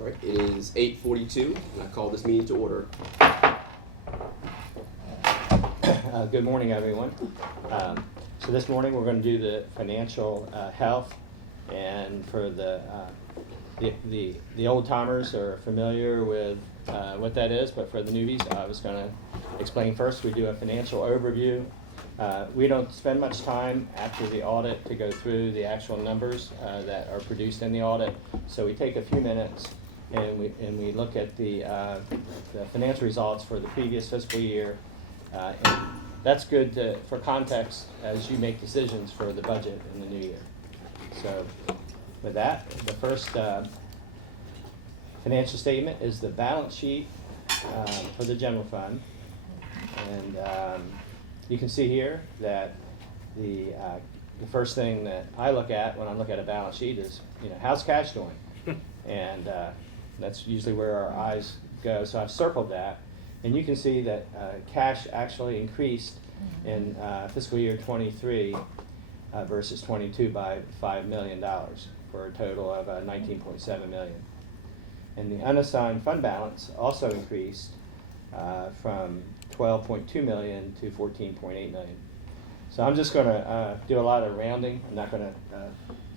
All right, it is 8:42, and I call this meeting to order. Good morning, everyone. So this morning we're going to do the financial health, and for the old timers are familiar with what that is, but for the newbies, I was going to explain first. We do a financial overview. We don't spend much time after the audit to go through the actual numbers that are produced in the audit, so we take a few minutes and we look at the financial results for the previous fiscal year. And that's good for context as you make decisions for the budget in the new year. So with that, the first financial statement is the balance sheet for the general fund. And you can see here that the first thing that I look at when I look at a balance sheet is, how's cash doing? And that's usually where our eyes go. So I've circled that. And you can see that cash actually increased in fiscal year 23 versus 22 by $5 million for a total of $19.7 million. And the unassigned fund balance also increased from $12.2 million to $14.8 million. So I'm just going to do a lot of rounding. I'm not going to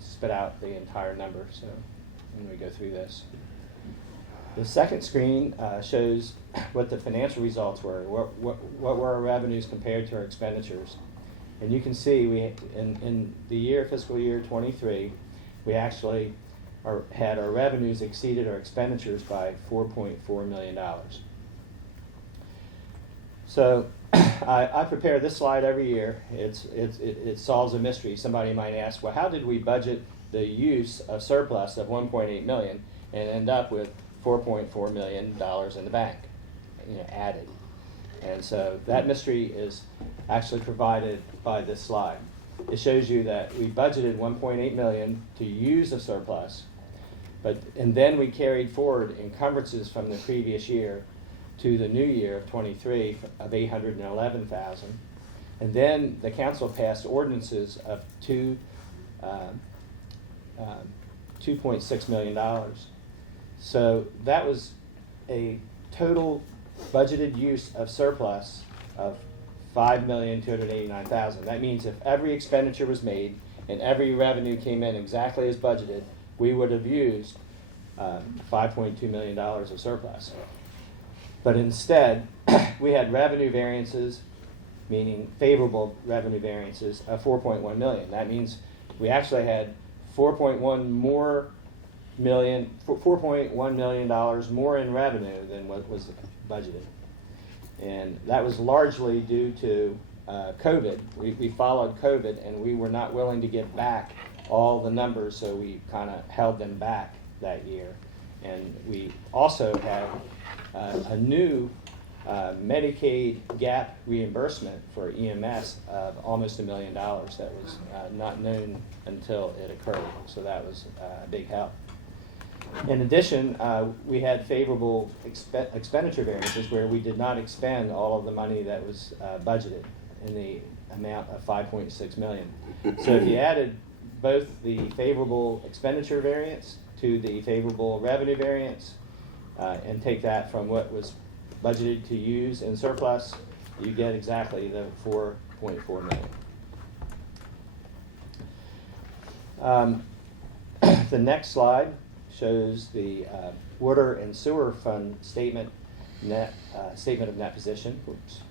spit out the entire number. So when we go through this. The second screen shows what the financial results were. What were our revenues compared to our expenditures? And you can see in the fiscal year 23, we actually had our revenues exceeded our expenditures by $4.4 million. So I prepare this slide every year. It solves a mystery. Somebody might ask, well, how did we budget the use of surplus of $1.8 million and end up with $4.4 million in the bank, added? And so that mystery is actually provided by this slide. It shows you that we budgeted $1.8 million to use a surplus, and then we carried forward encumbrances from the previous year to the new year of 23 of $811,000. And then the council passed ordinances of $2.6 million. So that was a total budgeted use of surplus of $5,289,000. That means if every expenditure was made and every revenue came in exactly as budgeted, we would have used $5.2 million of surplus. But instead, we had revenue variances, meaning favorable revenue variances, of $4.1 million. That means we actually had $4.1 million more in revenue than what was budgeted. And that was largely due to COVID. We followed COVID, and we were not willing to get back all the numbers, so we kind of held them back that year. And we also had a new Medicaid gap reimbursement for EMS of almost $1 million that was not known until it occurred. So that was a big help. In addition, we had favorable expenditure variances where we did not expend all of the money that was budgeted in the amount of $5.6 million. So if you added both the favorable expenditure variance to the favorable revenue variance and take that from what was budgeted to use in surplus, you get exactly the $4.4 million. The next slide shows the water and sewer fund statement of net position. Oops.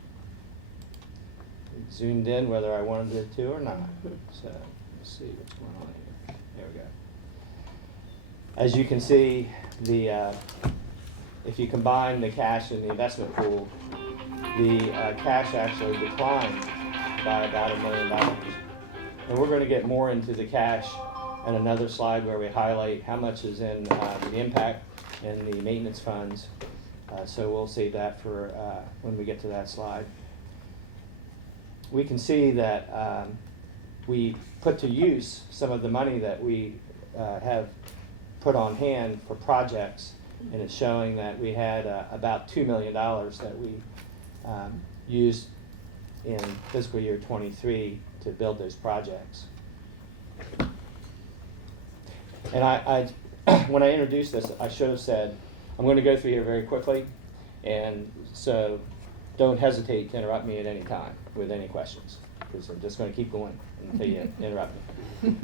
It zoomed in whether I wanted it to or not. So let's see what's going on here. There we go. As you can see, if you combine the cash and the investment pool, the cash actually declined by about $1 million. And we're going to get more into the cash in another slide where we highlight how much is in the impact and the maintenance funds. So we'll save that for when we get to that slide. We can see that we put to use some of the money that we have put on hand for projects, and it's showing that we had about $2 million that we used in fiscal year 23 to build those projects. And I when I introduced this, I should have said, I'm going to go through here very quickly, and so don't hesitate to interrupt me at any time with any questions, because I'm just going to keep going until you interrupt me.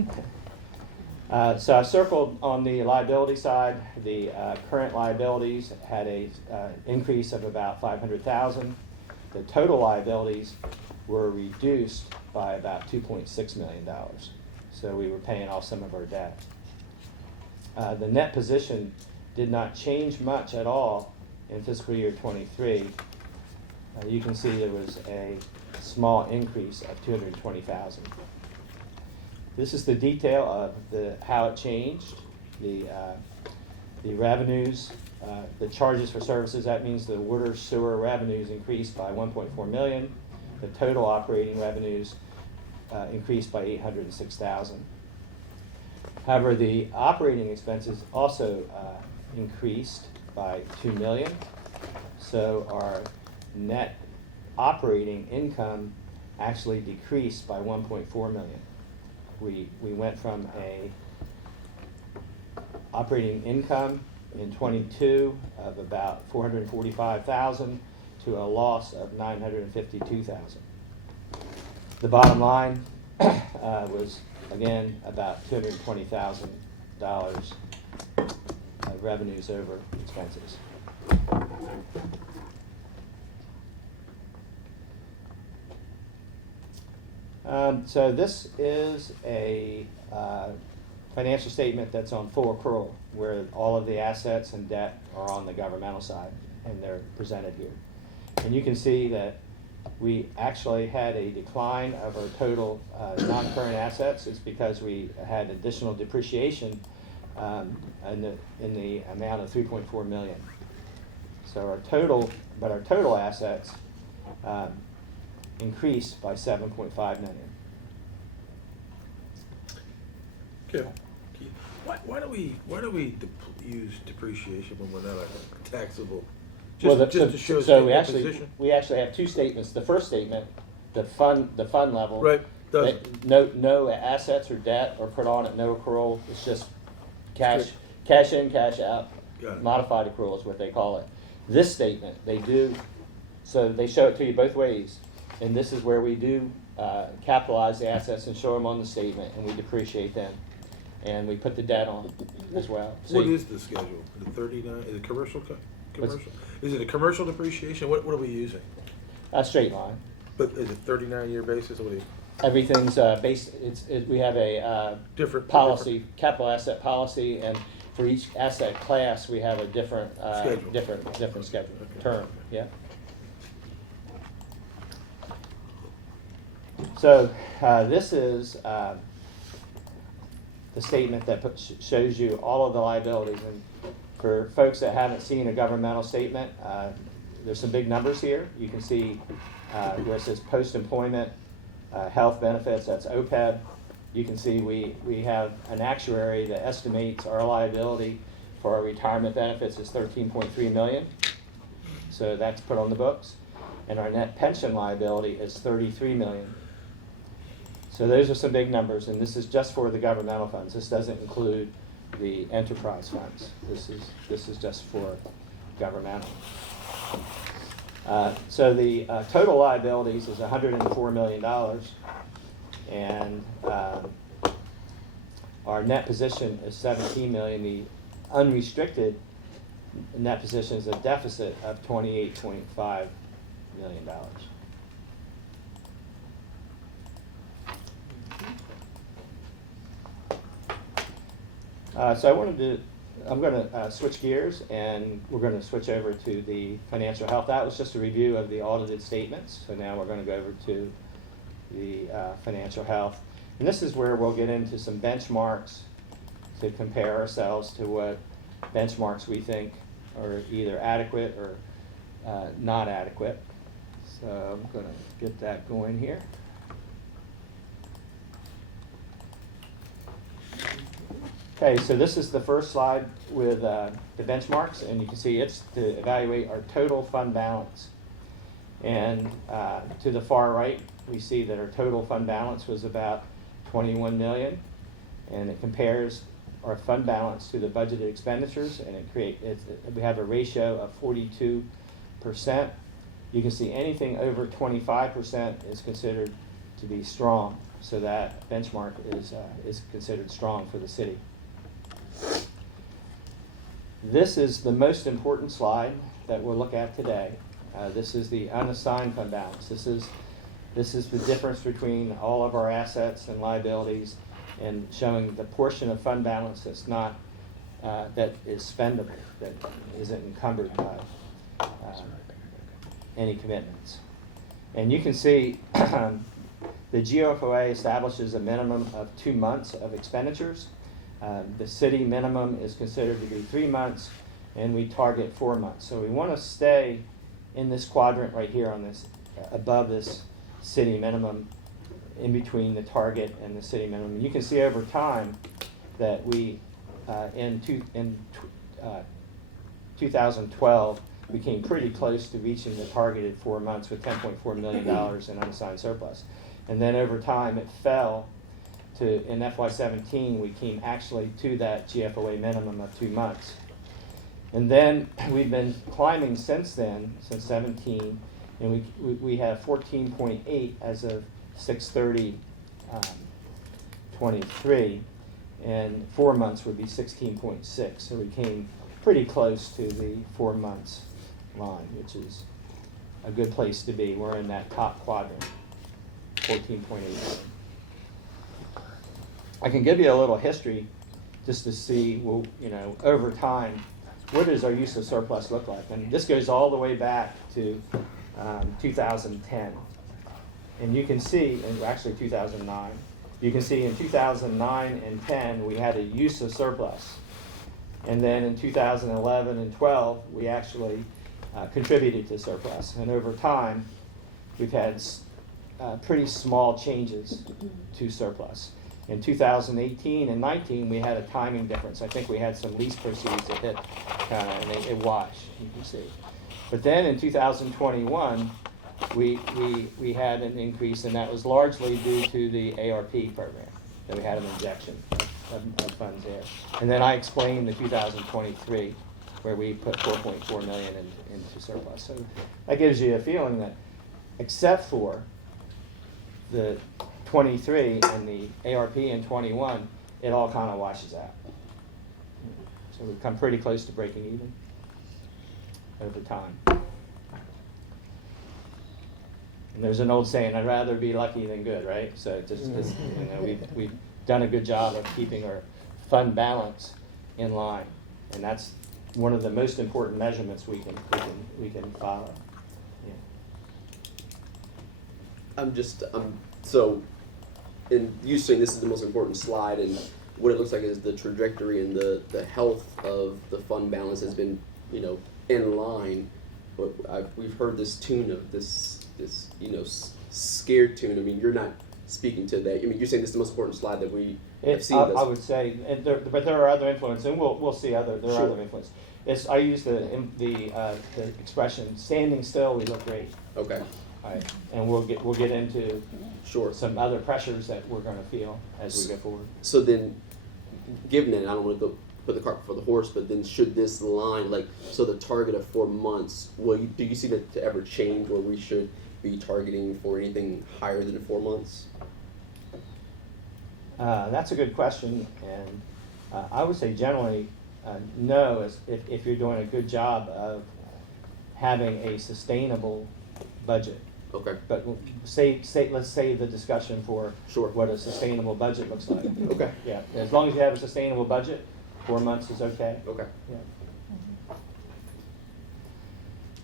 So I circled on the liability side. The current liabilities had a increase of about $500,000. The total liabilities were reduced by about $2.6 million. So we were paying off some of our debt. The net position did not change much at all in fiscal year 23. You can see there was a small increase of $220,000. This is the detail of how it changed. The revenues, the charges for services, that means the water sewer revenues increased by $1.4 million. The total operating revenues increased by $806,000. However, the operating expenses also increased by $2 million. So our net operating income actually decreased by $1.4 million. We went from a operating income in 22 of about $445,000 to a loss of $952,000. The bottom line was again about $220,000 of revenues over expenses. So this is a financial statement that's on full accrual, where all of the assets and debt are on the governmental side, and they're presented here. And you can see that we actually had a decline of our total non-current assets. It's because we had additional depreciation in the amount of $3.4 million. So our total assets increased by $7.5 million. Okay. Why do we use depreciation when we're not a taxable? Just to show so the position? we actually have two statements. The first statement, the fund level, Right. no assets or debt are put on at no accrual. It's just cash in, cash out. Got it. Modified accrual is what they call it. This statement, they do, so they show it to you both ways. And this is where we do capitalize the assets and show them on the statement, and we depreciate them. And we put the debt on as well. So What is the schedule? The 39? Is it commercial? Commercial? Is it a commercial depreciation? What are we using? a straight line. But is it 39-year basis? What do you? Everything's based. We have a Different policy, capital asset policy, and for each asset class, we have a different Schedule. different schedule Okay. term. Yeah. So this is the statement that shows you all of the liabilities. And for folks that haven't seen a governmental statement, there's some big numbers here. You can see where it says post-employment health benefits, that's OPEB. You can see we have an actuary that estimates our liability for our retirement benefits is $13.3 million. So that's put on the books. And our net pension liability is $33 million. So those are some big numbers, and this is just for the governmental funds. This doesn't include the enterprise funds. This is just for governmental. So the total liabilities is $104 million, and our net position is $17 million. The unrestricted net position is a deficit of $28.5 million. So I'm going to switch gears, and we're going to switch over to the financial health. That was just a review of the audited statements. So now we're going to go over to the financial health. And this is where we'll get into some benchmarks to compare ourselves to what benchmarks we think are either adequate or not adequate. So I'm going to get that going here. Okay, so this is the first slide with the benchmarks, and you can see it's to evaluate our total fund balance. And to the far right, we see that our total fund balance was about $21 million, and it compares our fund balance to the budgeted expenditures, and we have a ratio of 42%. You can see anything over 25% is considered to be strong, so that benchmark is considered strong for the city. This is the most important slide that we'll look at today. This is the unassigned fund balance. This is the difference between all of our assets and liabilities, and showing the portion of fund balance that's not that is spendable, that isn't encumbered by any commitments. And you can see the GFOA establishes a minimum of 2 months of expenditures. The city minimum is considered to be 3 months, and we target 4 months. So we want to stay in this quadrant right here on this, above this city minimum, in between the target and the city minimum. And you can see over time that we, in 2012, we came pretty close to reaching the targeted 4 months with $10.4 million in unassigned surplus. And then over time it fell to, in FY17, we came actually to that GFOA minimum of 2 months. And then we've been climbing since then, since 17, and we have 14.8 as of 6/30/23, and 4 months would be 16.6. So we came pretty close to the 4 months line, which is a good place to be. We're in that top quadrant, 14.8. I can give you a little history just to see, well, you know, over time, what does our use of surplus look like? And this goes all the way back to 2010. And you can see, and actually 2009, you can see in 2009 and 10, we had a use of surplus. And then in 2011 and 12, we actually contributed to surplus. And over time, we've had pretty small changes to surplus. In 2018 and 19, we had a timing difference. I think we had some lease proceeds that hit and it washed, you can see. But then in 2021, we had an increase, and that was largely due to the ARP program, that we had an injection of funds there. And then I explained the 2023, where we put $4.4 million into surplus. So that gives you a feeling that, except for the 23 and the ARP in 21, it all kind of washes out. So we've come pretty close to breaking even over time. And there's an old saying, I'd rather be lucky than good, right? So just you know, we've done a good job of keeping our fund balance in line, and that's one of the most important measurements we can follow. Yeah. So, in you saying this is the most important slide, and what it looks like is the trajectory and the health of the fund balance has been, you know, in line. But we've heard this tune of this scared tune. I mean, you're not speaking to that. I mean, you're saying this is the most important slide that we have seen. I would say, but there are other influences, and we'll see there are Sure. other influences. I use the expression "standing still, we look great." Okay. All right, and we'll get into Sure. some other pressures that we're going to feel as we go forward. So then, given that, I don't want to go put the cart before the horse, but then should this line, so the target of 4 months, do you see that to ever change where we should be targeting for anything higher than 4 months? That's a good question, and I would say generally no, if you're doing a good job of having a sustainable budget. Okay. But let's save the discussion for Sure. what a sustainable budget looks like. Okay. Yeah, as long as you have a sustainable budget, 4 months is okay. Okay. Yeah.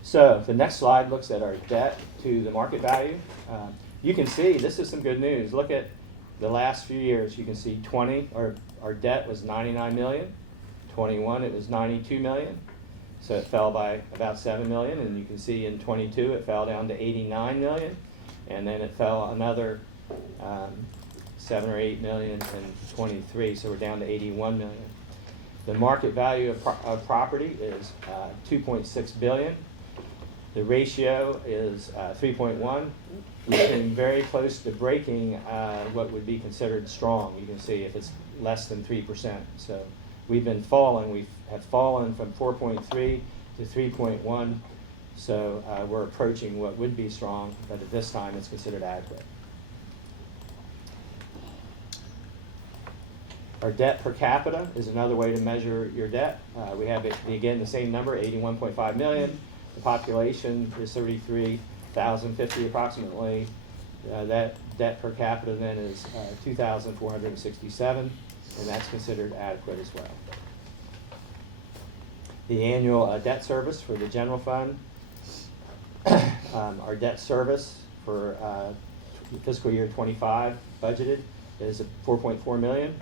So the next slide looks at our debt to the market value. You can see this is some good news. Look at the last few years. You can see 20, our debt was $99 million. 21, it was $92 million. So it fell by about $7 million, and you can see in 22 it fell down to $89 million, and then it fell another $7 or $8 million in 23. So we're down to $81 million. The market value of property is $2.6 billion. The ratio is 3.1. We're getting very close to breaking what would be considered strong. You can see if it's less than 3%. So we have fallen from 4.3 to 3.1. So we're approaching what would be strong, but at this time it's considered adequate. Our debt per capita is another way to measure your debt. We have, again, the same number, 81.5 million. The population is 33,050 approximately. That debt per capita then is 2,467, and that's considered adequate as well. The annual debt service for the general fund, our debt service for fiscal year 25 budgeted is 4.4 million.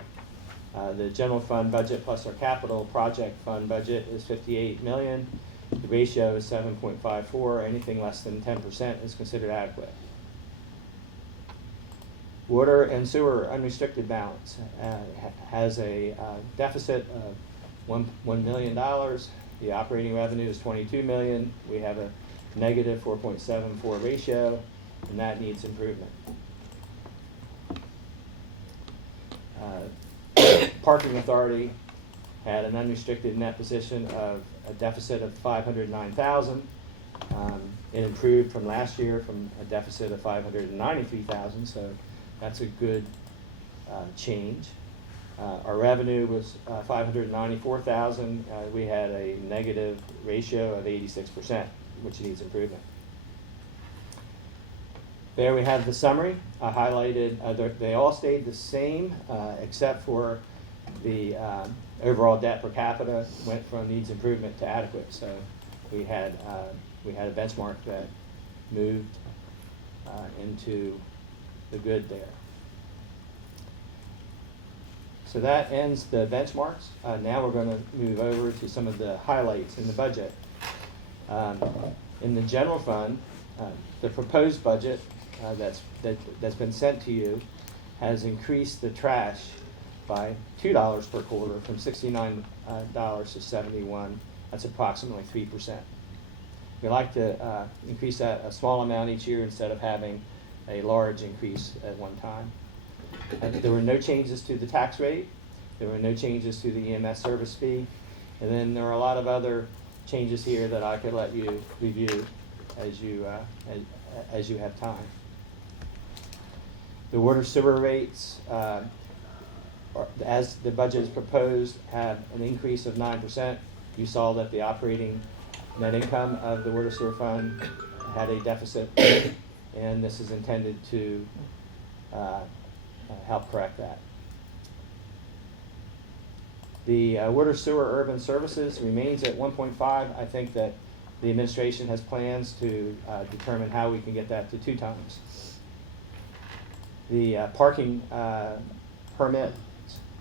The general fund budget plus our capital project fund budget is 58 million. The ratio is 7.54. Anything less than 10% is considered adequate. Water and sewer unrestricted balance has a deficit of $1 million. The operating revenue is 22 million. We have a negative 4.74 ratio, and that needs improvement. Parking Authority had an unrestricted net position of a deficit of 509,000. It improved from last year from a deficit of 593,000, so that's a good change. Our revenue was 594,000. We had a negative ratio of 86%, which needs improvement. There we have the summary. I highlighted, they all stayed the same except for the overall debt per capita went from needs improvement to adequate. So we had a benchmark that moved into the good there. So that ends the benchmarks. Now we're going to move over to some of the highlights in the budget. In the general fund, the proposed budget that's been sent to you has increased the trash by $2 per quarter from $69 to $71. That's approximately 3%. We like to increase that a small amount each year instead of having a large increase at one time. There were no changes to the tax rate. There were no changes to the EMS service fee. And then there are a lot of other changes here that I could let you review as you have time. The water sewer rates, as the budget is proposed, have an increase of 9%. You saw that the operating net income of the water sewer fund had a deficit, and this is intended to help correct that. The water sewer urban services remains at 1.5. I think that the administration has plans to determine how we can get that to 2 times. The parking permits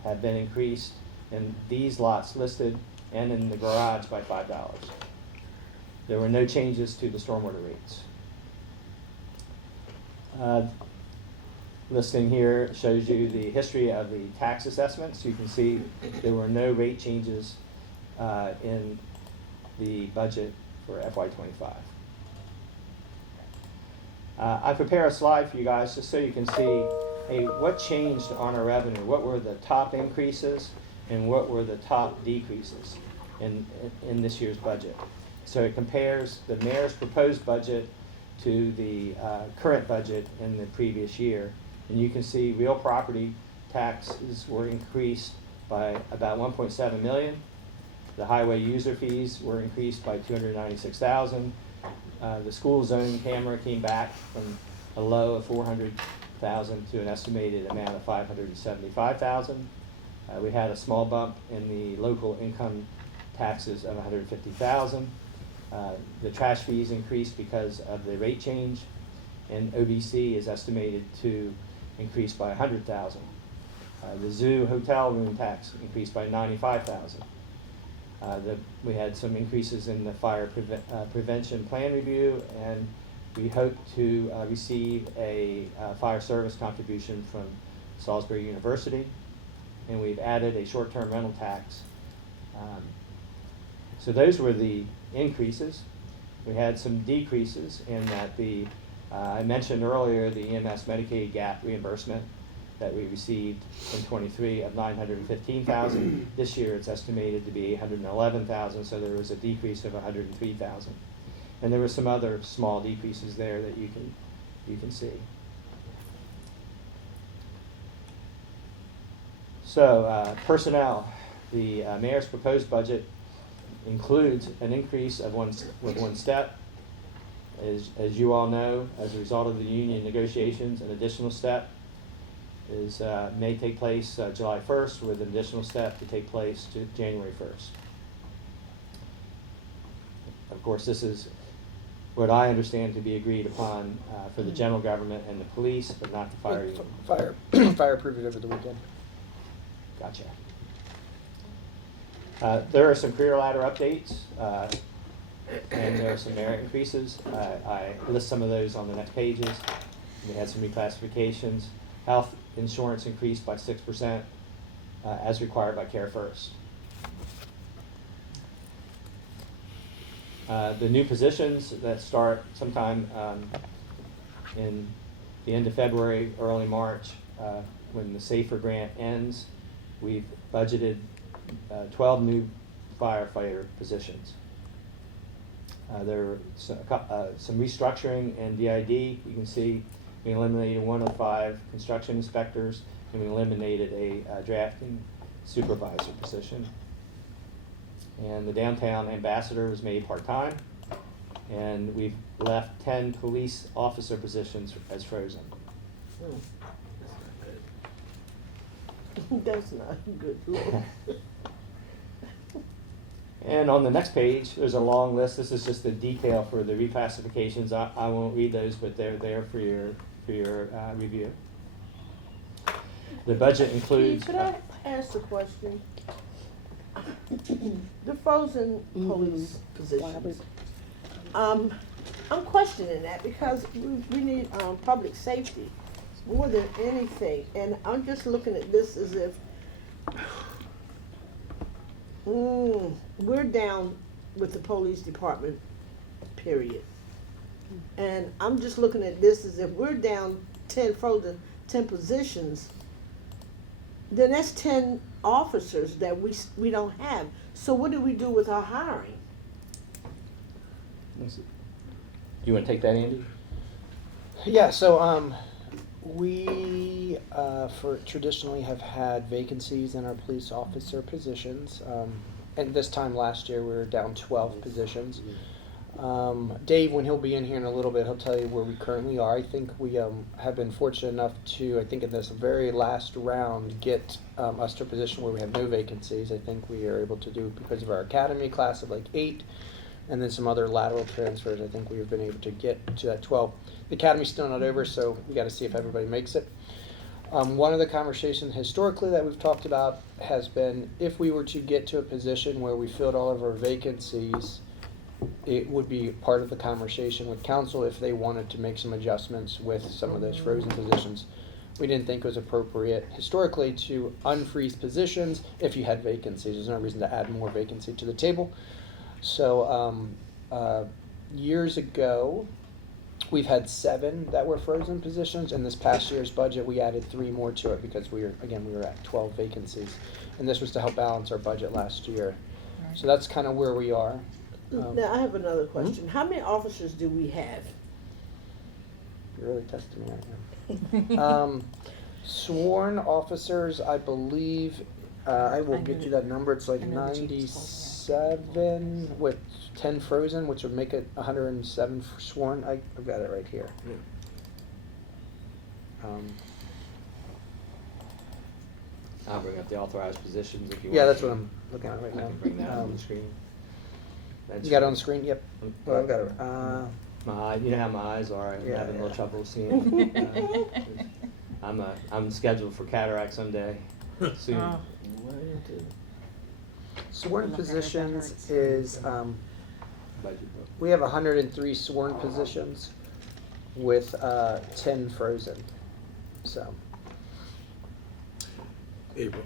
have been increased in these lots listed and in the garage by $5. There were no changes to the stormwater rates. Listing here shows you the history of the tax assessments. You can see there were no rate changes in the budget for FY25. I prepare a slide for you guys just so you can see, hey, what changed on our revenue? What were the top increases and what were the top decreases in this year's budget? So it compares the mayor's proposed budget to the current budget in the previous year. And you can see real property taxes were increased by about 1.7 million. The highway user fees were increased by 296,000. The school zone camera came back from a low of 400,000 to an estimated amount of 575,000. We had a small bump in the local income taxes of 150,000. The trash fees increased because of the rate change, and OBC is estimated to increase by 100,000. The zoo hotel room tax increased by 95,000. We had some increases in the fire prevention plan review, and we hope to receive a fire service contribution from Salisbury University, and we've added a short-term rental tax. So those were the increases. We had some decreases in that I mentioned earlier the EMS Medicaid gap reimbursement that we received in '23 of $915,000. This year it's estimated to be $811,000, so there was a decrease of $103,000. And there were some other small decreases there that you can see. So personnel, the mayor's proposed budget includes an increase of with one step. As you all know, as a result of the union negotiations, an additional step may take place July 1st, with an additional step to take place to January 1st. Of course, this is what I understand to be agreed upon for the general government and the police, but not the fire union. Fire approved it over the weekend. Gotcha. There are some career ladder updates, and there are some merit increases. I list some of those on the next pages. We had some reclassifications. Health insurance increased by 6%, as required by Care First. The new positions that start sometime in the end of February, early March, when the SAFER grant ends, we've budgeted 12 new firefighter positions. There are some restructuring in DID. You can see we eliminated 1 of 5 construction inspectors, and we eliminated a drafting supervisor position. And the downtown ambassador was made part-time, and we've left 10 police officer positions as frozen. That's not good. Lord. And on the next page, there's a long list. This is just the detail for the reclassifications. I won't read those, but they're there for your review. The budget includes. Could I ask a question? The frozen police positions. I'm questioning that because we need public safety more than anything, and I'm just looking at this as if we're down with the police department, period. And I'm just looking at this as if we're down 10 positions, then that's 10 officers that we don't have. So what do we do with our hiring? You want to take that, Andy? Yeah, so we traditionally have had vacancies in our police officer positions. And this time last year, we were down 12 positions. Dave, when he'll be in here in a little bit, he'll tell you where we currently are. I think we have been fortunate enough to, I think in this very last round, get us to a position where we have no vacancies. I think we are able to do, because of our academy class of like 8, and then some other lateral transfers, I think we've been able to get to that 12. The academy's still not over, so we got to see if everybody makes it. One of the conversations historically that we've talked about has been, if we were to get to a position where we filled all of our vacancies, it would be part of the conversation with council if they wanted to make some adjustments with some of those frozen positions. We didn't think it was appropriate historically to unfreeze positions if you had vacancies. There's no reason to add more vacancy to the table. So years ago, we've had 7 that were frozen positions. In this past year's budget, we added 3 more to it because we were at 12 vacancies. And this was to help balance our budget last year. So that's kind of where we are. Now, I have another question. How many officers do we have? You're really testing me right now. Sworn officers, I believe, I will get you that number. It's like 97 with 10 frozen, which would make it 107 for sworn. I've got it right here. I'll bring up the authorized positions if you want. Yeah, that's what I'm looking at right I now. can bring that up on the screen. You got it on the screen? Yep. Well, I've got it. You know how my eyes are. I'm Yeah, having a little yeah. trouble seeing. I'm scheduled for cataract someday soon. Sworn positions is, Budget book. we have 103 sworn positions with 10 frozen. So, April,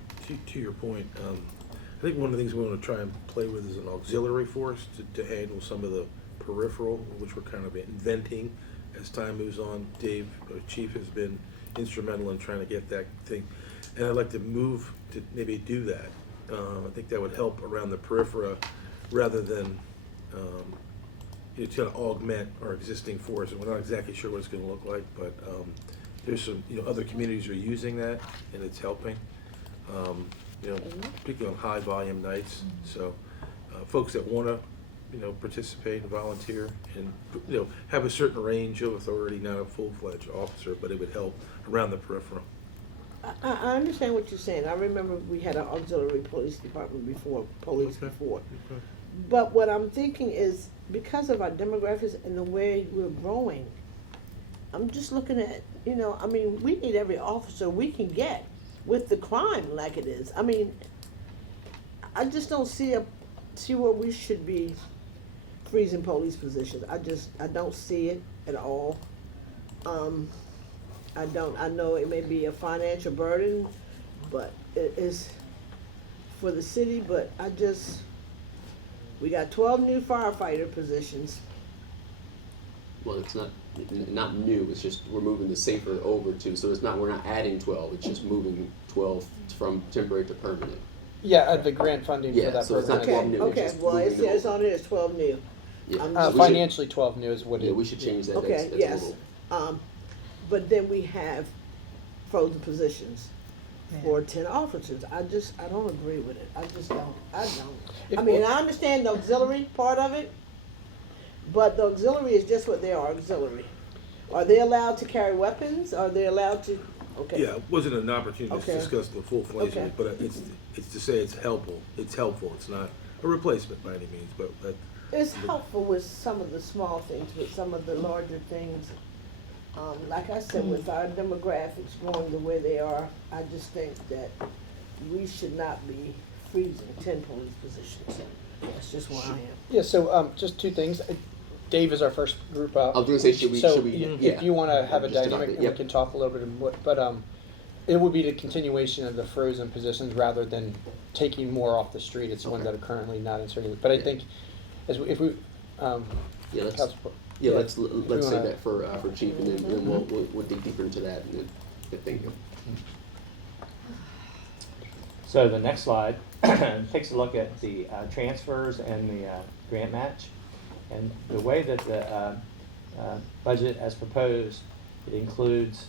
to your point, I think one of the things we want to try and play with is an auxiliary force to handle some of the peripheral, which we're kind of inventing as time moves on. Dave, Chief, has been instrumental in trying to get that thing. And I'd like to move to maybe do that. I think that would help around the periphery rather than, it's gonna augment our existing force. And we're not exactly sure what it's gonna look like, but, there's some, other communities are using that and it's helping. Particularly on high volume nights. So, folks that wanna, participate and volunteer and, have a certain range of authority, not a full-fledged officer, but it would help around the peripheral. I understand what you're saying. I remember we had an auxiliary police department before, before. But what I'm thinking is, because of our demographics and the way we're growing, I'm just looking at, we need every officer we can get with the crime like it is. I just don't see where we should be freezing police positions. I don't see it at all. I know it may be a financial burden, but it is for the city, but we got 12 new firefighter positions. Well, it's not new, it's just we're moving the safer over to, so we're not adding 12, it's just moving 12 from temporary to permanent. Yeah, the grant funding for Yeah, that so it's not program. 12 new, it's Okay, just well, it moving them says over. on here it's 12 new. Yeah. I'm So just- we should- Financially, 12 new is what Yeah, it. we should change that, Okay, that's a yes. little. But then we have frozen positions for 10 officers. I don't agree with it. I If don't. we- I understand the auxiliary part of it, but the auxiliary is just what they are, auxiliary. Are they allowed to carry weapons? Are they allowed to, okay. Yeah, it wasn't an opportunity to Okay. discuss the full-fledged, Okay. but it's to say it's helpful. It's helpful. It's not a replacement by any means, but It's helpful with some of the small things, with some of the larger things. Like I said, with our demographics growing the way they are, I just think that we should not be freezing 10 police positions. That's just where I am. Yeah, so just two things. Dave is our first group up. I was gonna say, should we, So yeah. if you want to have a Just about dynamic, it, and we yep. can talk a little bit more, but it would be the continuation of the frozen positions rather than taking more off the street. It's the ones that are currently not inserted. But I Yeah. think if we, Yeah, let's, Council- yeah, yeah, let's if we say wanna- that for chief, and then we'll dig deeper into that, and then, yeah, thank you. So the next slide takes a look at the transfers and the grant match. And the way that the budget as proposed, it includes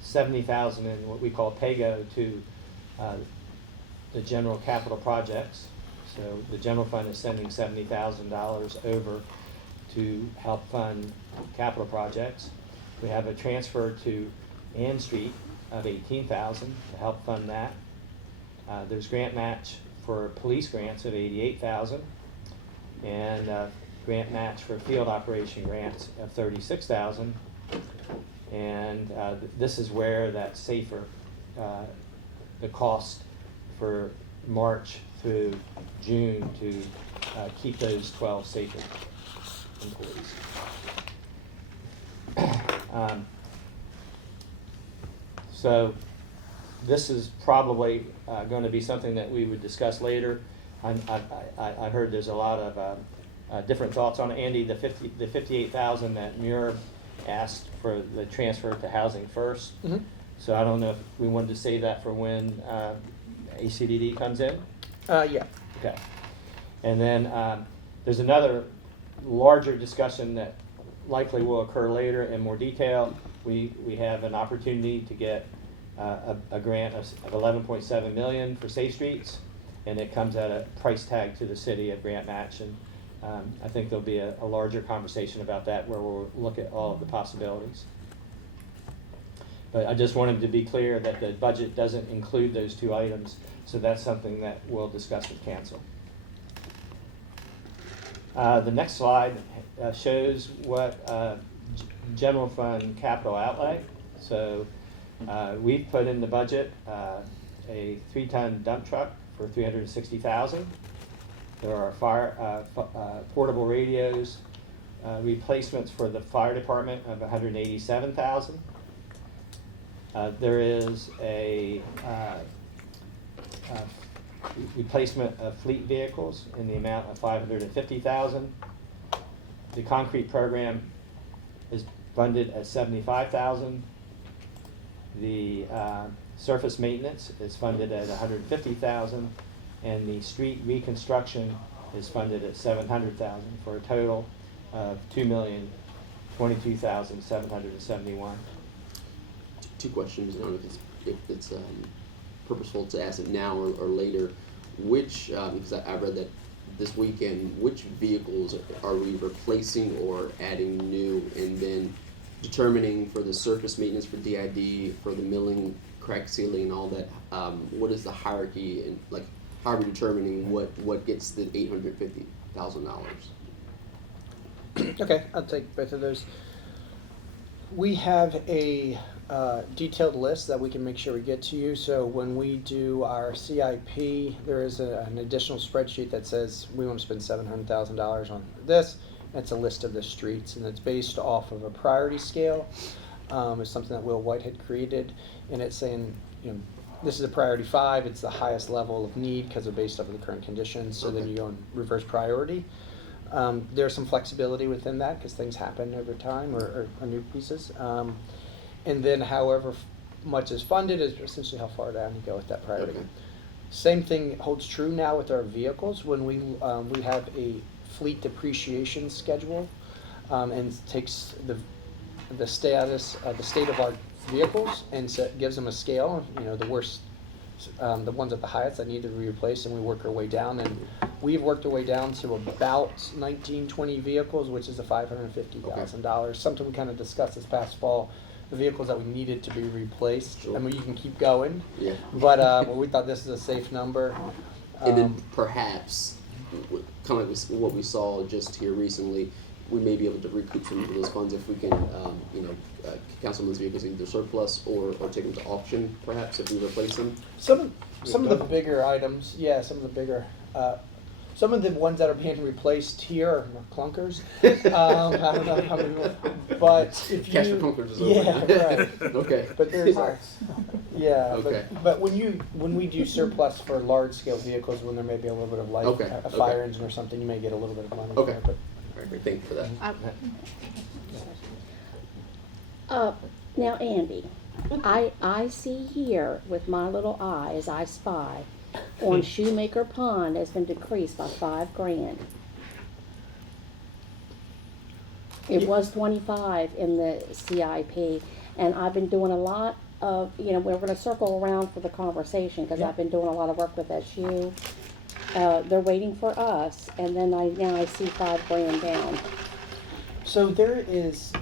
$70,000 in what we call PAYGO to the general capital projects. So the general fund is sending $70,000 over to help fund capital projects. We have a transfer to Ann Street of $18,000 to help fund that. There's grant match for police grants of $88,000 and grant match for field operation grants of $36,000. And this is where that safer, the cost for March through June to keep those 12 safer employees. So this is probably going to be something that we would discuss later. I heard there's a lot of different thoughts on it. Andy, the 58,000 that Muir asked for the transfer to housing first. Mhm. So I don't know if we wanted to save that for when ACDD comes in. yeah. Okay. And then there's another larger discussion that likely will occur later in more detail. We have an opportunity to get a grant of 11.7 million for Safe Streets, and it comes at a price tag to the city of grant match. And I think there'll be a larger conversation about that where we'll look at all of the possibilities. But I just wanted to be clear that the budget doesn't include those two items, so that's something that we'll discuss with council. The next slide shows what general fund capital outlay. So we've put in the budget a 3-ton dump truck for $360,000. There are portable radios replacements for the fire department of $187,000. There is a replacement of fleet vehicles in the amount of $550,000. The concrete program is funded at $75,000. The surface maintenance is funded at $150,000, and the street reconstruction is funded at $700,000 for a total of $2,022,771. Two questions. I don't know if it's purposeful to ask it now or later. Which, because I read that this weekend, which vehicles are we replacing or adding new, and then determining for the surface maintenance for DID, for the milling, crack sealing, and all that. What is the hierarchy, and like how are we determining what gets the $850,000? Okay, I'll take both of those. We have a detailed list that we can make sure we get to you. So when we do our CIP, there is an additional spreadsheet that says we want to spend $700,000 on this. It's a list of the streets, and it's based off of a priority scale. It's something that Will Whitehead created, and it's saying, this is a priority 5. It's the highest level of need because it's based off of the current conditions. So then you go in reverse priority. There's some flexibility within that because things happen over time or new pieces. And then however much is funded is essentially how far down you go with that priority. Okay. Same thing holds true now with our vehicles. When we have a fleet depreciation schedule, and takes the status, the state of our vehicles, and so it gives them a scale. The worst, the ones at the highest that need to be replaced, and we work our way down. And we've worked our way down to about 19-20 vehicles, which is a $550,000. Something we kind of discussed this past fall. The vehicles that we needed to be replaced. Sure. I mean, you can keep going, Yeah. but we thought this is a safe number. And then perhaps, kind of like what we saw just here recently, we may be able to recoup some of those funds if we can, cancel those vehicles either surplus or take them to auction, perhaps, if we replace them. Some of the bigger items, some of the ones that are being replaced here are clunkers. I don't know how many, but if Cash you, for clunkers is over. yeah, right. Okay. But there's Okay. but when we do surplus for large scale vehicles, when there may be a little bit of life, Okay, a okay. fire engine or something, you may get a little bit of money. Okay. There, but All right, great. Thank you for that. Now, Andy, I see here with my little eye as I spy on Shoemaker Pond has been decreased by $5,000. It was 25 in the CIP, and I've been doing a lot of, we're going to circle around for the conversation because I've been doing a lot of work with SU. They're waiting for us, and then now I see $5,000 down. so there is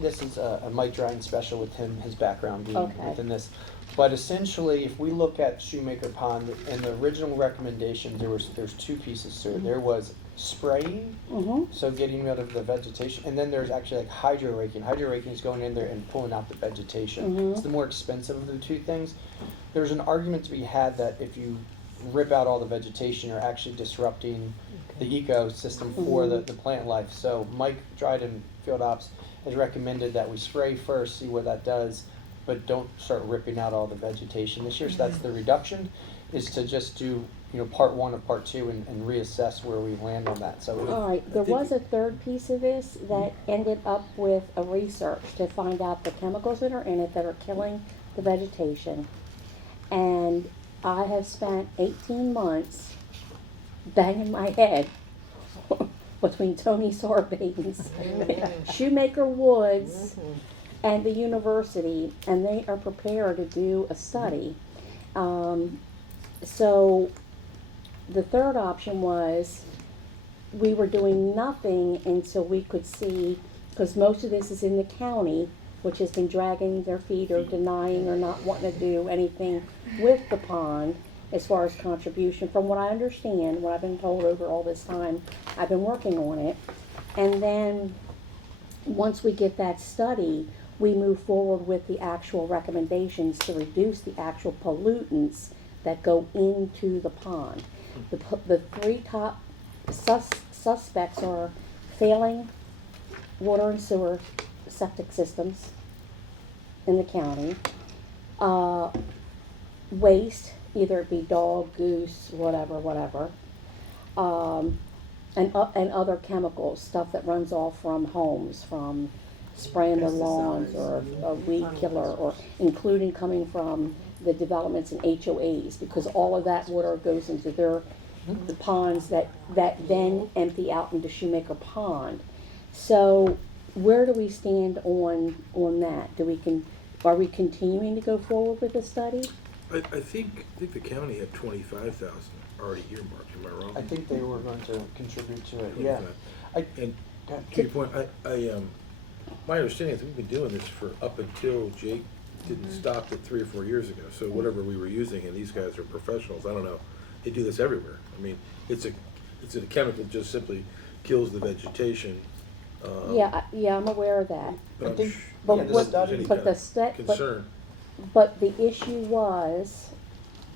this is a Mike Drine special with his background being Okay. within this. But essentially, if we look at Shoemaker Pond, in the original recommendation, there's two pieces to it. There was spraying, Mm-hmm. so getting rid of the vegetation, and then there's actually like hydro raking. Hydro raking is going in there and pulling out the vegetation. Mhm. It's the more expensive of the two things. There's an argument to be had that if you rip out all the vegetation, you're actually disrupting the ecosystem for Mhm. the plant life. So Mike Dryden, Field Ops, has recommended that we spray first, see what that does, but don't start ripping out all the vegetation this year. So that's the reduction, is to just do part 1 of part 2 and reassess where we land on that. So All right, there was a third piece of this that ended up with a research to find out the chemicals that are in it that are killing the vegetation. And I have spent 18 months banging my head between Tony Sarbanes, Shoemaker Woods, and the university, and they are prepared to do a study. So the third option was we were doing nothing until we could see, because most of this is in the county, which has been dragging their feet or denying or not wanting to do anything with the pond as far as contribution. From what I understand, what I've been told over all this time, I've been working on it. And then once we get that study, we move forward with the actual recommendations to reduce the actual pollutants that go into the pond. The three top suspects are failing water and sewer septic systems in the county, waste, either it be dog, goose, whatever, and other chemicals, stuff that runs off from homes, from spraying their lawns or a weed killer, or including coming from the developments in HOAs, because all of that water goes into the ponds that then empty out into Shoemaker Pond. So where do we stand on that? Are we continuing to go forward with the study? I think the county had 25,000 already earmarked, am I wrong? I think they were going to contribute to it, yeah. 25. And to your point, my understanding is we've been doing this for up until Jake didn't stop it 3 or 4 years ago. So whatever we were using, and these guys are professionals, I don't know, they do this everywhere. I mean, it's a chemical that just simply kills the vegetation. Yeah, I'm aware of that. But I I'm think- sh- But there's what- any but kind the of sta- but- concern. But the issue was,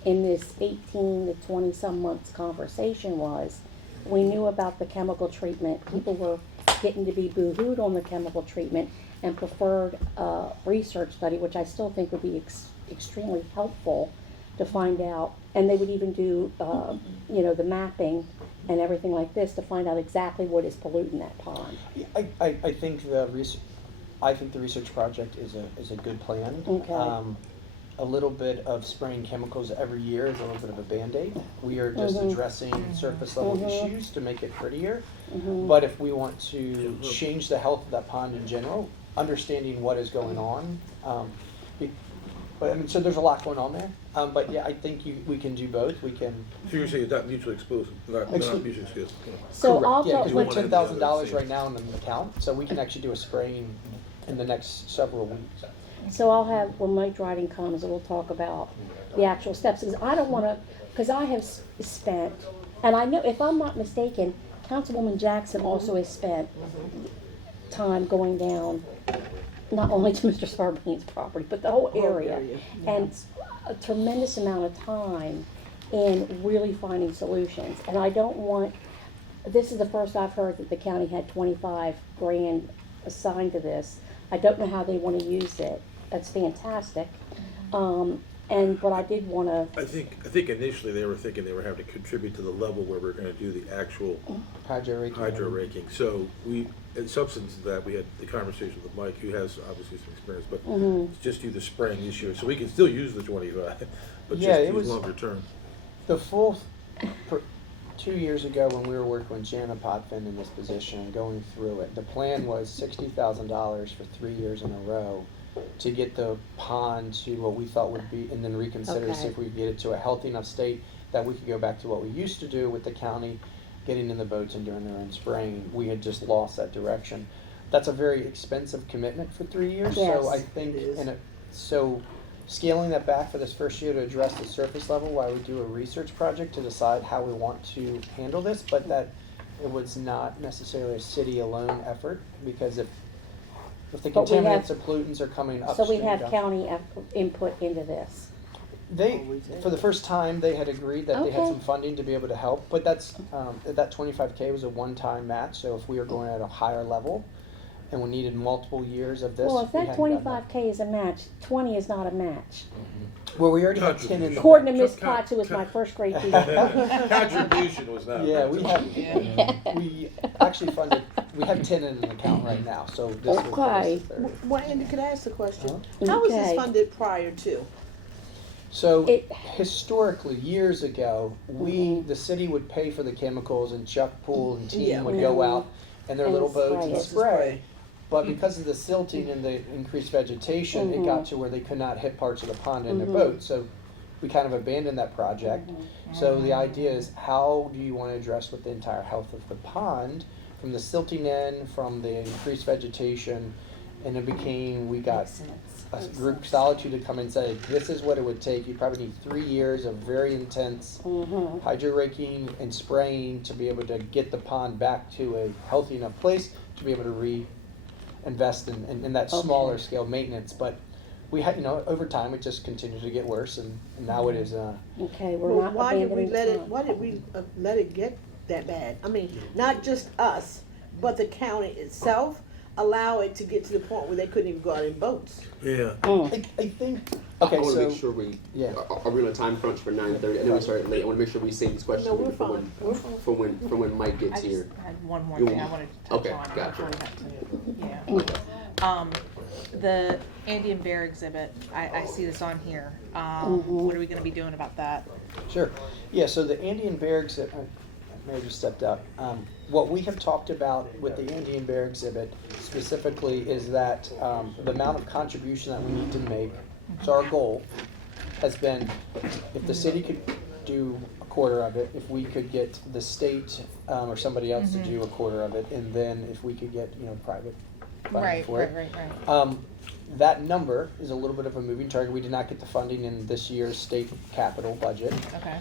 in this 18 to 20 some months conversation was, we knew about the chemical treatment. People were getting to be boo-hooed on the chemical treatment and preferred a research study, which I still think would be extremely helpful to find out. And they would even do, the mapping and everything like this to find out exactly what is polluting that pond. I think the research project is a good plan. Okay. A little bit of spraying chemicals every year is a little bit of a Band-Aid. We are just addressing surface level issues to make it prettier. But if we want to change the health of that pond in general, understanding what is going on, so there's a lot going on there. But yeah, I think we can do both. We can. So you're saying it's not mutually exclusive, not mutually exclusive. So Correct. I'll Yeah, talk because we're with, one and $10,000 the other, right now in the account, so we can actually do a spraying in the next several weeks. so I'll have, when Mike Dryden comes, we'll talk about the actual steps, because I don't want to, because I have spent, and I know, if I'm not mistaken, Councilwoman Jackson also has spent time going down, not only to Mr. Sarbanes' property, but the whole area, and a tremendous amount of time in really finding solutions. And I don't want, this is the first I've heard that the county had 25 grand assigned to this. I don't know how they want to use it. That's fantastic. But I did want to, I think initially they were thinking they were having to contribute to the level where we're gonna do the actual Hydro raking. So in substance of that, we had the conversation with Mike, who has obviously some experience, but just do the spraying this year. So we can still use the 25, but Yeah, it just was- use longer term. The 2 years ago when we were working with Jana Potvin in this position and going through it, the plan was $60,000 for 3 years in a row to get the pond to what we thought would be, and then reconsider to see if we could get it to a healthy enough state that we could go back to what we used to do with the county, getting in the boats and doing their own spraying. We had just lost that direction. That's a very expensive commitment for 3 years, so I Yes. think, It is. so scaling that back for this first year to address the surface level while we do a research project to decide how we want to handle this, but that it was not necessarily a city alone effort, because if the But we contaminants have- or pollutants are coming so upstream. we have down- county input into this. They, for the first time, they had agreed that they had Okay. some funding to be able to help, but that's, that 25K was a one-time match, so if we were going at a higher level and we needed multiple years of this. Well, if we that hadn't done that. 25K is a match, 20 is not according Well, we already had 10 in the. to Miss Con- Potts, who was my first grade teacher. Contribution was not. Yeah, we actually funded, we have 10 in an account right now, so this was Okay. the third. Well, Andy, could I ask a question? Huh? How was Okay. this funded prior to? So It- historically, years ago, the city would pay for the chemicals, and Chuck Poole and team would go out in their And little boats spray and it. spray. But because of the silting and the increased vegetation, it got to where they could not hit parts of the pond in their boat. So we kind of abandoned that project. So the idea is, how do you want to address with the entire health of the pond, from the silting end, from the increased vegetation, and it became, we got a group Solitude to come and say, this is what it would take. You probably need 3 years of very intense hydro raking and spraying to be able to get the pond back to a healthy enough place to be able to reinvest in that smaller scale maintenance. But we had, over time, it just continued to get worse, and now it is. Okay, we're Well, not why did we abandoning let the it? pond. Why did we let it get that bad? I mean, not just us, but the county itself allow it to get to the point where they couldn't even go out in boats. Yeah. I think. Okay, I want to so make sure we yeah. are we on a time crunch for 9:30? I know we started late. I want to make sure we save these questions No, we're for fine. We're fine. when Mike I gets just here. had one more You thing want- I wanted to touch okay, on. gotcha. before we have to- Yeah. The Andy and Bear exhibit, I see this on here. Mhm. What are we gonna be doing about that? Sure. Yeah, so the Andy and Bear exhibit, Mary just stepped up. What we have talked about with the Andy and Bear exhibit specifically is that the amount of contribution that we need to make, so our goal has been, if the city could do a quarter of it, if we could get the state or somebody else to do a quarter of it, and then if we could get, private funding Right, for it. right. That number is a little bit of a moving target. We did not get the funding in this year's state capital budget. Okay,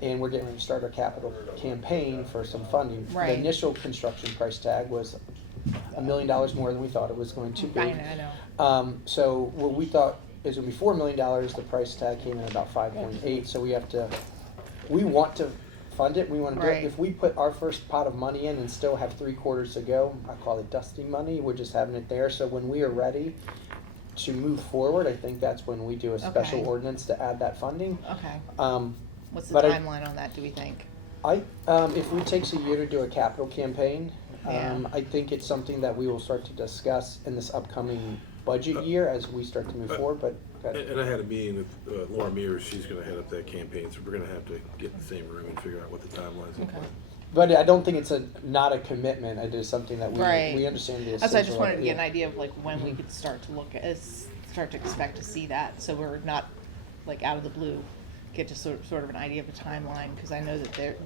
And we're getting ready to start our capital campaign for some funding. Right. The initial construction price tag was $1 million more than we thought it was going to be. I know. So what we thought is going to be $4 million, the price tag came in about 5.8. So we want to fund it. We want to do Right. it. If we put our first pot of money in and still have 3/4 to go, I call it dusting money. We're just having it there. So when we are ready to move forward, I think that's when we do a special Okay. ordinance to add that funding. Okay, what's the But timeline on that, do we think? If it takes a year to do a capital campaign, Yeah. I think it's something that we will start to discuss in this upcoming budget year as we start to move forward, but. And I had a meeting with Laura Mears, she's gonna head up that campaign, so we're gonna have to get in the same room and figure out what the timelines look Okay. like. But I don't think it's not a commitment, it is something that Right. we understand the That's why I just essential wanted to get an yeah. idea of like when we could start to look at, start to expect to see that, so we're not like out of the blue, get just sort of an idea of a timeline, because I know that they're,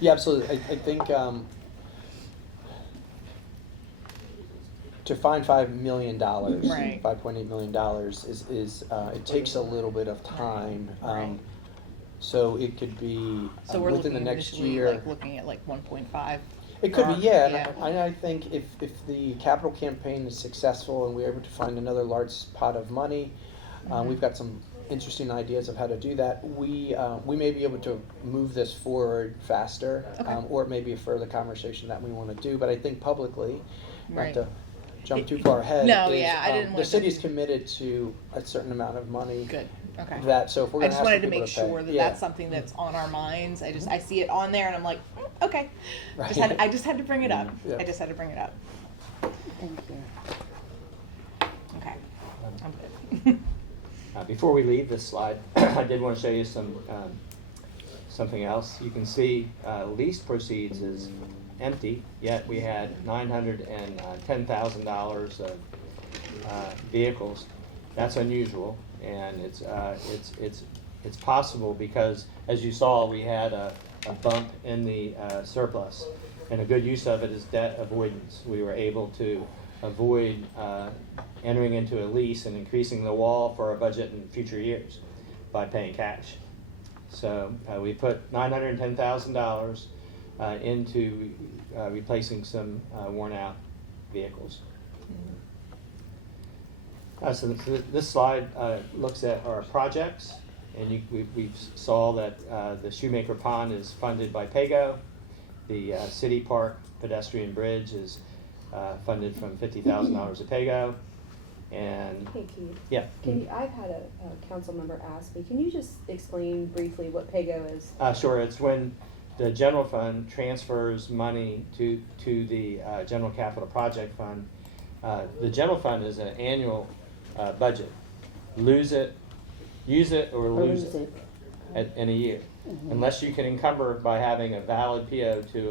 Yeah, absolutely, I think, to find $5 million, Right. $5.8 million is it takes a little bit of time. Right. So it could be so we're within looking the next initially, year. like looking at like 1.5. It could be, yeah, Yeah. and I think if the capital campaign is successful and we're able to find another large pot of money, we've got some interesting ideas of how to do that. We may be able to move this forward faster, Okay. or it may be a further conversation that we want to do. But I think publicly, Right. not to jump too far ahead. No, is, yeah, I didn't want The to- city's committed to a certain amount of money. Good, okay. That so if we're I going just to wanted ask to people make to pay, sure that yeah. that's something that's on our minds. I see it on there and I'm like, okay. Right. I just had to bring it up. Yeah. I just had to bring it up. Thank you. Okay, I'm good. Before we leave this slide, I did want to show you something else. You can see lease proceeds is empty, yet we had $910,000 of vehicles. That's unusual, and it's possible because, as you saw, we had a bump in the surplus, and a good use of it is debt avoidance. We were able to avoid entering into a lease and increasing the wall for our budget in future years by paying cash. So we put $910,000 into replacing some worn out vehicles. So this slide looks at our projects, and we saw that the Shoemaker Pond is funded by PAYGO. The City Park pedestrian bridge is funded from $50,000 of PAYGO. And Hey Keith, yeah, I've had a council member ask me, can you just explain briefly what PAYGO is? sure. It's when the general fund transfers money to the general capital project fund. The general fund is an annual budget. Use it, or lose it in a year. Unless you can encumber by having a valid PO to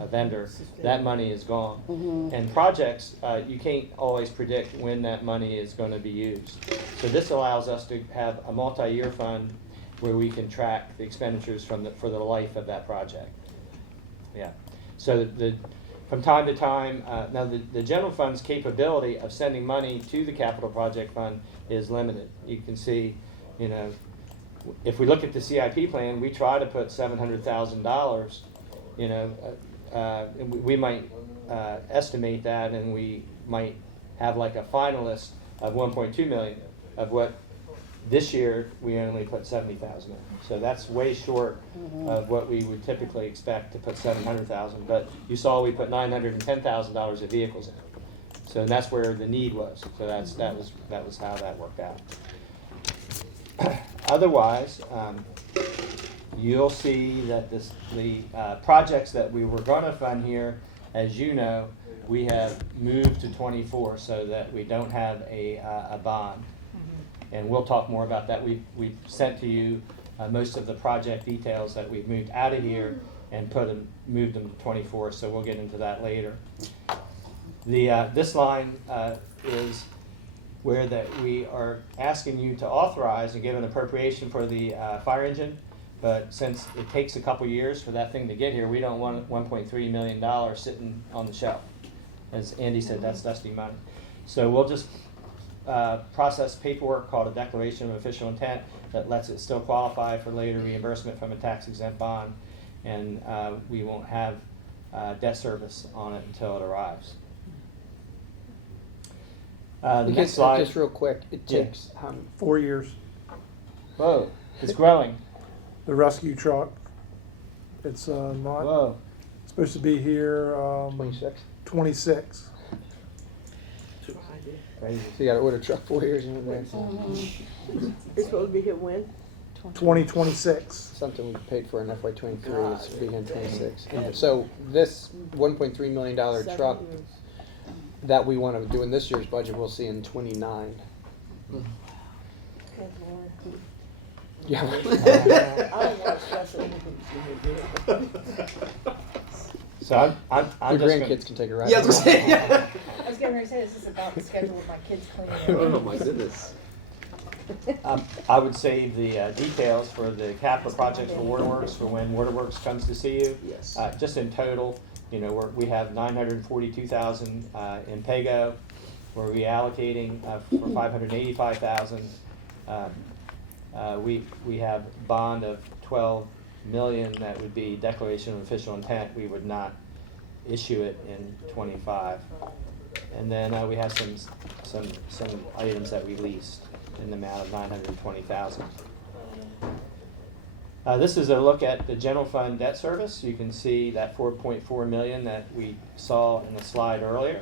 a vendor, that money is gone. And projects, you can't always predict when that money is going to be used. So this allows us to have a multi-year fund where we can track the expenditures for the life of that project. Yeah. So from time to time, now the general fund's capability of sending money to the capital project fund is limited. You can see, if we look at the CIP plan, we try to put $700,000. We might estimate that, and we might have like a finalist of 1.2 million. Of what this year we only put 70,000 in. So that's way short of what we would typically expect to put 700,000. But you saw we put $910,000 of vehicles in. So that's where the need was. So that was how that worked out. Otherwise, you'll see that the projects that we were going to fund here as you know, we have moved to 24 so that we don't have a bond. And we'll talk more about that. We've sent to you most of the project details that we've moved out of here and moved them to 24, so we'll get into that later. This line is where that we are asking you to authorize and give an appropriation for the fire engine, but since it takes a couple years for that thing to get here, we don't want $1.3 million sitting on the shelf. As Andy said, that's dusty money. So we'll just process paperwork called a declaration of official intent that lets it still qualify for later reimbursement from a tax-exempt bond, and we won't have debt service on it until it arrives. The next slide. Just real quick, it Yeah. takes 4 years. Whoa, it's growing. The rescue truck, it's not Whoa. supposed to be here 26. 26. Crazy. So you got to order a truck 4 years in advance. It's supposed to be here when? 2026. Something we paid for in FY23. It's beginning 26. And so this $1.3 million truck 7 years. that we want to do in this year's budget, we'll see in 29. Good Lord. Yeah. I don't want to stress anything. So I'm Your just grandkids can take a ride. Yeah, I was gonna say. I was getting ready to say, this is about the schedule of my kids cleaning. Oh my goodness. I would save the details for the capital projects for Waterworks for when Waterworks comes to see you. Yes. Just in total, you know, we have $942,000 in PAYGO. We're reallocating for $585,000. We have bond of $12 million. That would be declaration of official intent. We would not issue it in 25. And then we have some items that we leased in the amount of $920,000. This is a look at the general fund debt service. You can see that $4.4 million that we saw in the slide earlier.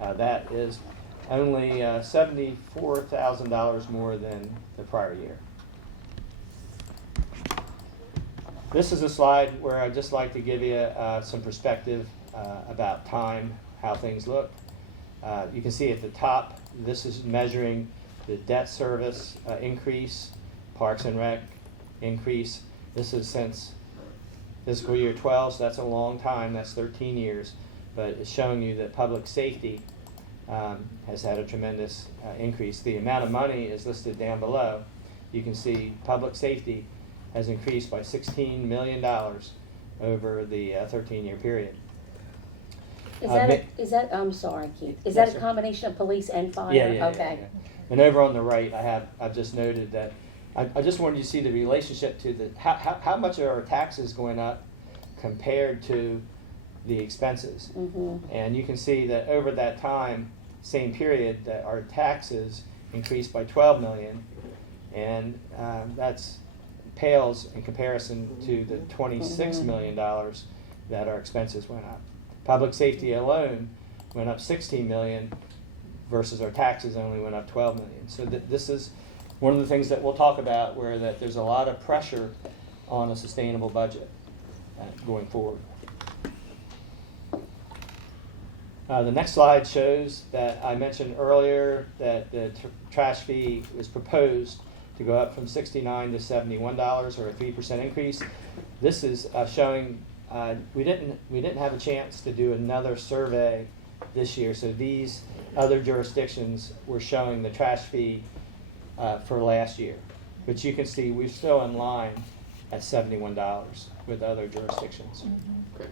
That is only $74,000 more than the prior year. This is a slide where I'd just like to give you some perspective about time, how things look. You can see at the top, this is measuring the debt service increase, Parks and Rec increase. This is since fiscal year 12, so that's a long time, that's 13 years, but it's showing you that public safety has had a tremendous increase. The amount of money is listed down below. You can see public safety has increased by $16 million over the 13-year period. Is that, I'm sorry, Keith, is Yes, that sir. a combination of police and fire? Yeah. Okay. And over on the right, I've just noted that I just wanted you to see the relationship to the how much are our taxes going up compared to the expenses. Mm-hmm. And you can see that over that time, same period, that our taxes increased by $12 million, and that's pales in comparison to the $26 million that our expenses went up. Public safety alone went up $16 million versus our taxes only went up $12 million. So this is one of the things that we'll talk about, where that there's a lot of pressure on a sustainable budget going forward. The next slide shows that I mentioned earlier that the trash fee is proposed to go up from $69 to $71, or a 3% increase. This is showing we didn't have a chance to do another survey this year, so these other jurisdictions were showing the trash fee for last year. But you can see we're still in line at $71 with other jurisdictions. Okay.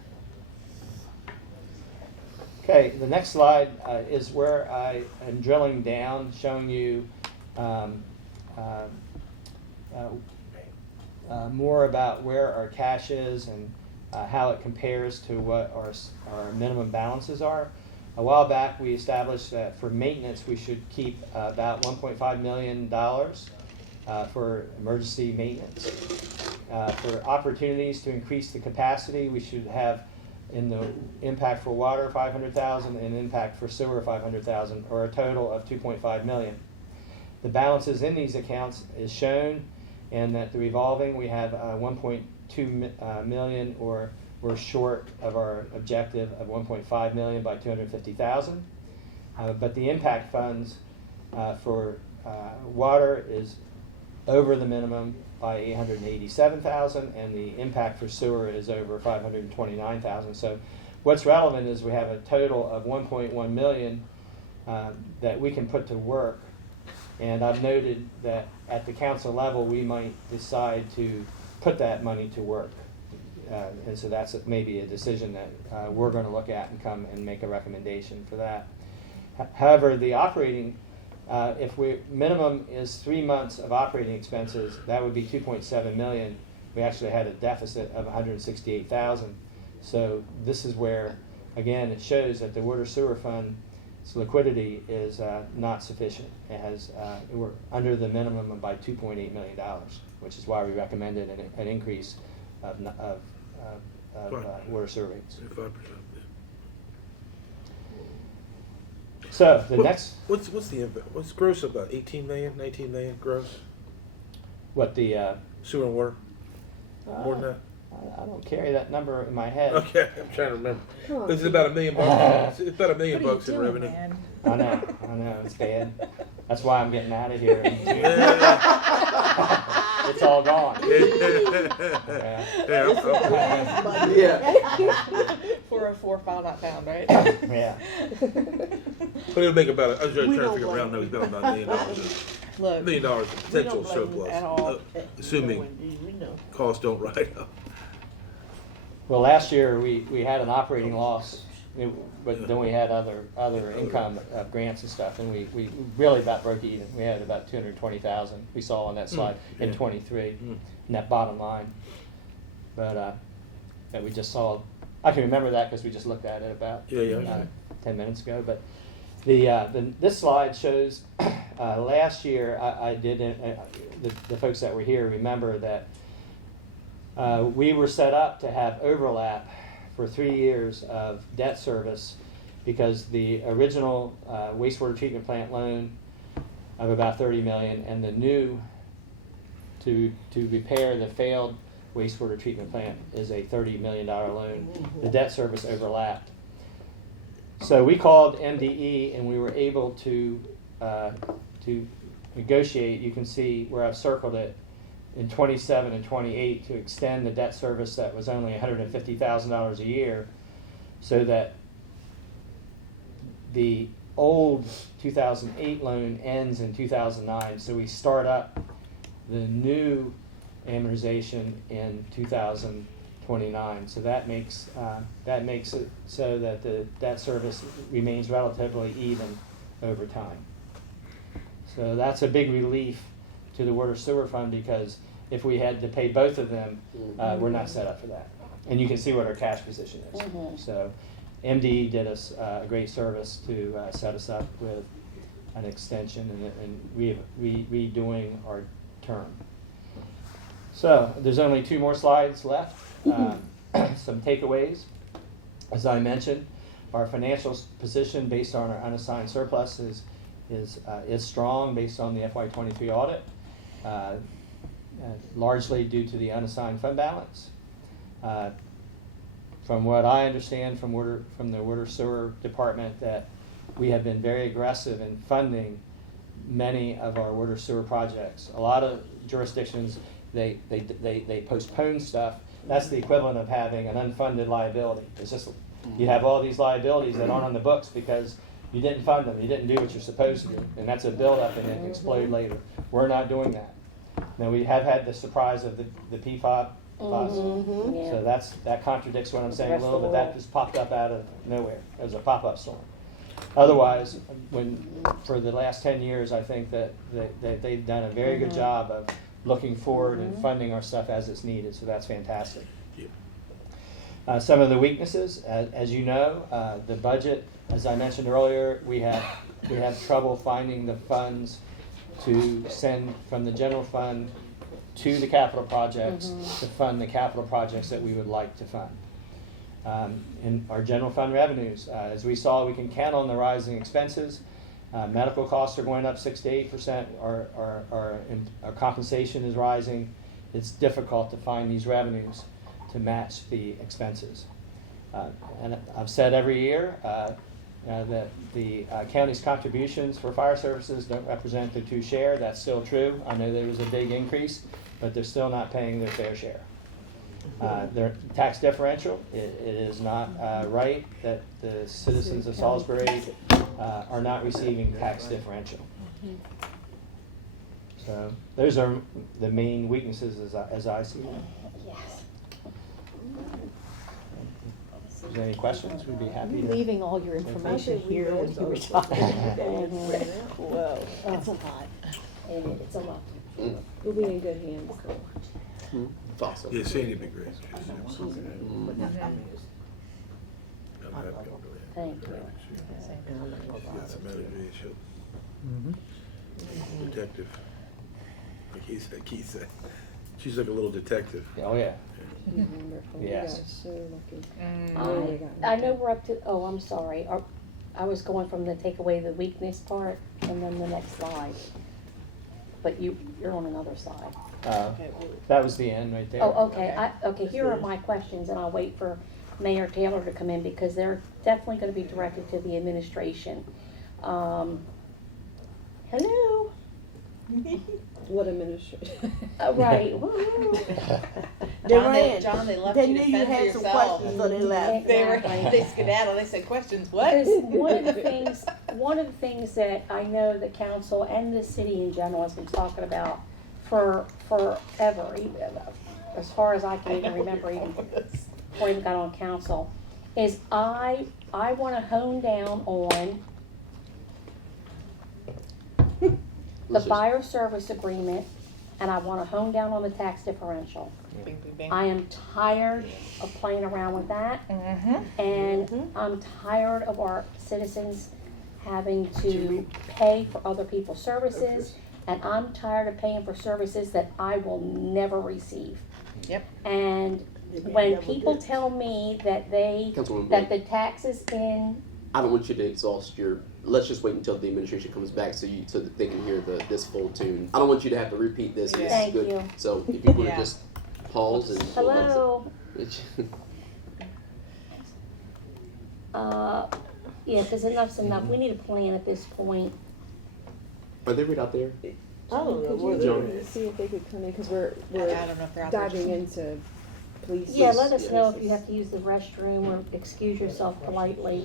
Okay, the next slide is where I am drilling down, showing you more about where our cash is and how it compares to what our minimum balances are. A while back, we established that for maintenance, we should keep about $1.5 million for emergency maintenance. For opportunities to increase the capacity, we should have in the impact for water, $500,000, and impact for sewer, $500,000, or a total of $2.5 million. The balances in these accounts is shown, and that the revolving, we have $1.2 million, or we're short of our objective of 1.5 million by 250,000. But the impact funds for water is over the minimum by 887,000, and the impact for sewer is over 529,000. So what's relevant is we have a total of 1.1 million that we can put to work. And I've noted that at the council level, we might decide to put that money to work. And so that's maybe a decision that we're going to look at and come and make a recommendation for that. However, the operating, if we minimum is 3 months of operating expenses, that would be 2.7 million. We actually had a deficit of 168,000. So this is where, again, it shows that the water sewer fund's liquidity is not sufficient. It has we're under the minimum by $2.8 million, which is why we recommended an increase of water sewer rates. 5%. So the next, What's the impact? What's gross about 18 million, 19 million gross? what the Sewer and water? More than that? I don't carry that number in my head. Okay, I'm trying to remember. It's about $1 million bucks. It's about $1 million What are you bucks in doing, revenue. man? I know, it's bad. That's why I'm getting out of here. It's all gone. Yeah. Yeah. 404 file not found, right? Yeah. But it'll make about, I was trying We to don't figure around, no, he's about $1 million. Look, $1 million in We potential don't blame you surplus, at all. assuming No, indeed, we know. costs don't ride up. Well, last year we had an operating loss, but then we had other income grants and stuff, and we really about broke even. We had about 220,000 we saw on that slide in Yeah. 23, net bottom line. But that we just saw. I can remember that because we just looked at it about Yeah. 10 minutes ago. But this slide shows last year I did the folks that were here remember that we were set up to have overlap for 3 years of debt service because the original wastewater treatment plant loan of about 30 million and the new to repair the failed wastewater treatment plant is a $30 million loan. The debt service overlapped. So we called MDE and we were able to negotiate. You can see where I've circled it in 27 and 28 to extend the debt service that was only $150,000 a year so that the old 2008 loan ends in 2009. So we start up the new amortization in 2029. So that makes it so that the debt service remains relatively even over time. So that's a big relief to the water sewer fund because if we had to pay both of them, we're not set up for that. And you can see what our cash position is. So MD did us a great service to set us up with an extension and redoing our term. So there's only 2 more slides left. Some takeaways. As I mentioned, our financial position based on our unassigned surplus is strong based on the FY23 audit, largely due to the unassigned fund balance. From what I understand from the water sewer department, that we have been very aggressive in funding many of our water sewer projects. A lot of jurisdictions they postpone stuff. That's the equivalent of having an unfunded liability. It's just you have all these liabilities that aren't on the books because you didn't fund them. You didn't do what you're supposed to do, and that's a buildup and it can explode later. We're not doing that. Now we have had the surprise of the PFOB. Yeah. So that contradicts what I'm saying a little bit. That just popped up out of nowhere. It was a pop-up storm. Otherwise, for the last 10 years, I think that they've done a very good job of looking forward and funding our stuff as it's needed. So that's fantastic. Yeah. Some of the weaknesses, as you know, the budget, as I mentioned earlier, we have trouble finding the funds to send from the general fund to the capital projects to fund the capital projects that we would like to fund. In our general fund revenues, as we saw, we can count on the rising expenses. Medical costs are going up 6 to 8%. Our compensation is rising. It's difficult to find these revenues to match the expenses. And I've said every year that the county's contributions for fire services don't represent their true share. That's still true. I know there was a big increase, but they're still not paying their fair share. Their tax differential, it is not right that the citizens of Salisbury are not receiving tax differential. So those are the main weaknesses as I see them. Yes. If there's any questions, we'd be happy to. Leaving all your information here when you retire. Whoa, that's a lot. And it's a lot. We'll be in good hands. It's awesome. Yeah, Sandy would be great. Mm. I'm happy over there. Thank you. Yeah, it's a motivation. Mhm. Detective. Like Keith said. She's like a little detective. Oh, yeah. Wonderful. You Yes. guys are so lucky. I know we're up to, oh, I'm sorry. I was going from the take away the weakness part and then the next slide. But you're on another side. That was the end right there. Oh, okay. Okay, here are my questions and I'll wait for Mayor Taylor to come in because they're definitely gonna be directed to the administration. Hello? What administration? Right, woo-hoo. They ran. John, they left They you knew to you fend for had some yourself. questions, so they left. Exactly. They skedaddled, they said, questions, what? Because one of the things that I know the council and the city in general has been talking about for forever, as far as I can even remember, even before I even got on council, is I wanna hone down on the Let's just- fire service agreement, and I wanna hone down on the tax differential. Bing, bing, bing. I am tired of playing around with that. And I'm tired of our citizens having to pay for other people's services. And I'm tired of paying for services that I will never receive. Yep. And when people tell me that Councilwoman that Blake, the taxes in, I don't want you to exhaust your, let's just wait until the administration comes back so that they can hear this full tune. I don't want you to have to repeat this. Yeah. Thank Good. you. So if you would Yeah. just pause and. hello? Yeah, because enough's enough. We need a plan at this point. Are they right out there? I don't know Could where you they're see if they could come in, because we're I don't know if they're out there. diving into police. Yeah, let us yeah. know if you have to use the restroom or excuse yourself politely.